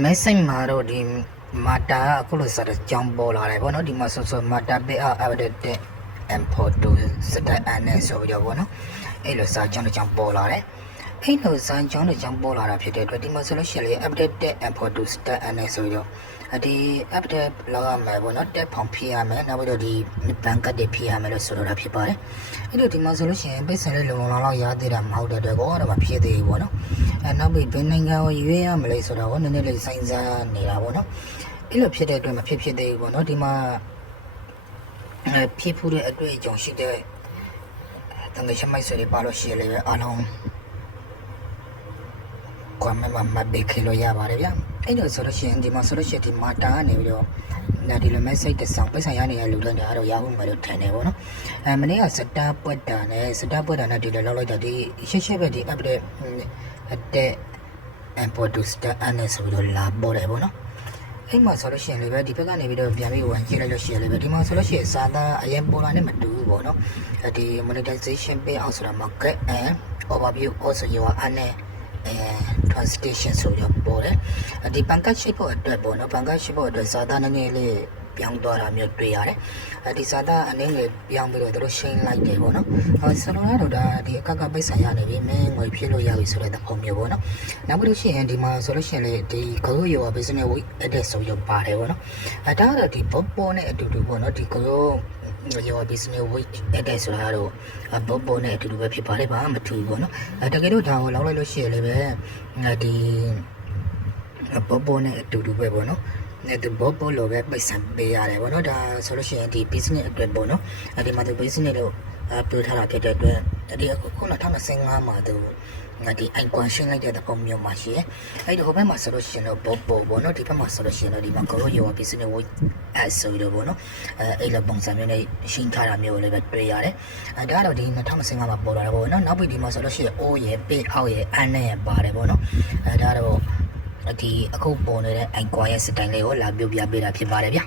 မဲစိတ်မှာတော့ဒီမာတာအခုလိုစတဲ့ကြောင်းပေါ်လာတယ်ဗောနော်ဒီမှာဆိုမာတာပေးအား update တဲ့ import to စတဲ့အနေဆိုပြီးတော့ဗောနော်အဲ့လိုစာကြောင်းတစ်ကြောင်းပေါ်လာတယ်အဲ့လိုစာကြောင်းတစ်ကြောင်းပေါ်လာတာဖြစ်တဲ့အတွက်ဒီမှာဆိုလို့ရှိရင်လေ update တဲ့ import to စတဲ့အနေဆိုပြီးတော့ဒီ update လောက်ရမယ်ဗောနော်တက်ဖောင်ဖြည့်ရမယ်နောက်ပြီးတော့ဒီဘန်ကတ်တွေဖြည့်ရမယ်လို့ဆိုတော့တာဖြစ်ပါတယ်အဲ့လိုဒီမှာဆိုလို့ရှိရင်ပိတ်စံလေးလုံလုံလောက်ရသေးတာမဟုတ်တဲ့အတွက်ကောတော့မဖြည့်သေးဘူးဗောနော်နောက်ပြီးဘယ်နိုင်ငံကိုရွေးရမလဲဆိုတော့နည်းနည်းလေးစိုင်းစားနေတာဗောနော်အဲ့လိုဖြစ်တဲ့အတွက်မဖြစ်သေးဘူးဗောနော်ဒီမှာဖြစ်ဖို့တဲ့အတွေ့အကြုံရှိတဲ့တန်တဲ့ရှမိုက်ဆိုတွေပါလို့ရှိရလေအားလုံးကွာမဘေးခလို့ရပါတယ်ဗျအဲ့လိုဆိုလို့ရှိရင်ဒီမှာဆိုလို့ရှိရင်ဒီမာတာကနေပြီးတော့ဒီလို message တစ်ဆောင်ပိတ်ဆိုင်ရနေတဲ့လူတွေကတော့ရဖို့မလို့ထင်တယ်ဗောနော်မနေ့ကစတာပွက်တာနဲ့ဒီလိုလောက်လိုက်တာဒီရှက်ပဲဒီ update တဲ့ import to start အနေဆိုပြီးတော့လာပေါ်တယ်ဗောနော်အဲ့မှာဆိုလို့ရှိရင်လည်းပဲဒီဘက်ကနေပြီးတော့ပြန်ပြီးဝင်ကြည့်လိုက်လို့ရှိရင်လည်းပဲဒီမှာဆိုလို့ရှိရင်စာသားအရင်ပေါ်လာနဲ့မတူဘူးဗောနော်ဒီ monetization ပေးအောင်ဆိုတာ market and overview also your and translation ဆိုတော့ပေါ်တယ်ဒီ pancake ရှိဖို့အတွက်ဗောနော် pancake ရှိဖို့အတွက်စာသားနည်းနည်းလေးပြောင်းသွားတာမျိုးတွေ့ရတယ်ဒီစာသားအနေနဲ့ပြောင်းပြီးတော့တို့ရှင်းလိုက်တယ်ဗောနော်ဆလိုရတော့ဒါဒီအကပိတ်ဆိုင်ရနေပြီမင်းငွေဖြည့်လို့ရပြီဆိုတဲ့သဘောမျိုးဗောနော်နောက်ပြီးလို့ရှိရင်ဒီမှာဆိုလို့ရှိရင်လေဒီ grow your business with edit ဆိုရပါတယ်ဗောနော်ဒါကတော့ဒီဘောပေါ်နဲ့အတူတူဗောနော်ဒီ grow your business with edit ဆိုတာတော့ဘောပေါ်နဲ့အတူတူပဲဖြစ်ပါတယ်ဗာမထူဘူးဗောနော်တကယ်လို့ဒါကိုလောက်လိုက်လို့ရှိရင်လည်းပဲဒီဘောပေါ်နဲ့အတူတူပဲဗောနော်ဒီဘောပေါ်လိုပဲပိတ်ဆံပေးရတယ်ဗောနော်ဒါဆိုလို့ရှိရင်ဒီ business အတွက်ဗောနော်ဒီမှာဒီ business လို့ပြောထားတာဖြစ်တဲ့အတွက်ဒီအခု2025မှာသူဒီ icon ရှင်းလိုက်တဲ့ပုံမျိုးမှာရှိရဲအဲ့ဒီဟိုဘက်မှာဆိုလို့ရှိရင်တော့ဘောပေါ်ဗောနော်ဒီဘက်မှာဆိုလို့ရှိရင်တော့ဒီမှာ grow your business with ads ဆိုပြီးတော့ဗောနော်အဲ့လိုပုံစံမျိုးနဲ့ရှင်းထားတာမျိုးလည်းပဲတွေ့ရတယ်ဒါကတော့ဒီ2025မှာပေါ်လာတာဗောနော်နောက်ပြီးဒီမှာဆိုလို့ရှိရင် O ရဲ့ pay out ရဲ့ and ရဲ့ပါတယ်ဗောနော်ဒါတော့ဒီအခုပေါ်နေတဲ့ icon ရဲ့စတိုင်လေးကိုလာပြပြပေးတာဖြစ်ပါတယ်ဗျာ